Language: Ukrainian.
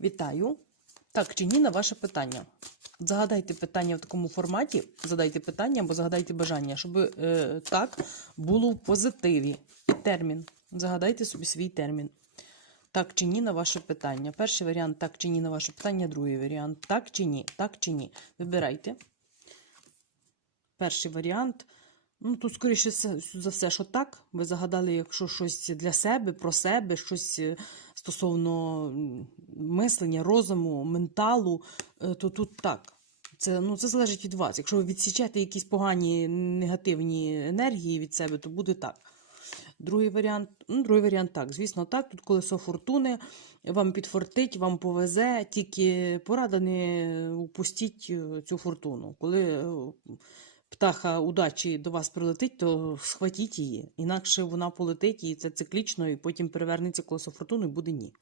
Вітаю. Так чи ні на ваше питання. Загадайте питання в такому форматі, задайте питання або загадайте бажання, щоб е, так було в позитиві. Термін. Загадайте собі свій термін. Так чи ні на ваше питання. Перший варіант так чи ні на ваше питання, другий варіант так чи ні, так чи ні. Вибирайте. Перший варіант. Ну, тут, скоріше за все, що так. Ви загадали, якщо щось для себе, про себе, щось е, стосовно мислення, розуму, менталу, е, то тут так. Це, ну, це залежить від вас. Якщо ви відсічете якісь погані негативні енергії від себе, то буде так. Другий варіант, ну, другий варіант так. Звісно, так. Тут колесо фортуни, вам підфортить, вам повезе, тільки порада не упустіть е, цю фортуну. Коли птаха удачі до вас прилетить, то схватіть її. Інакше вона полетить і це циклічно, і потім перевернеться колесо фортуни буде ні.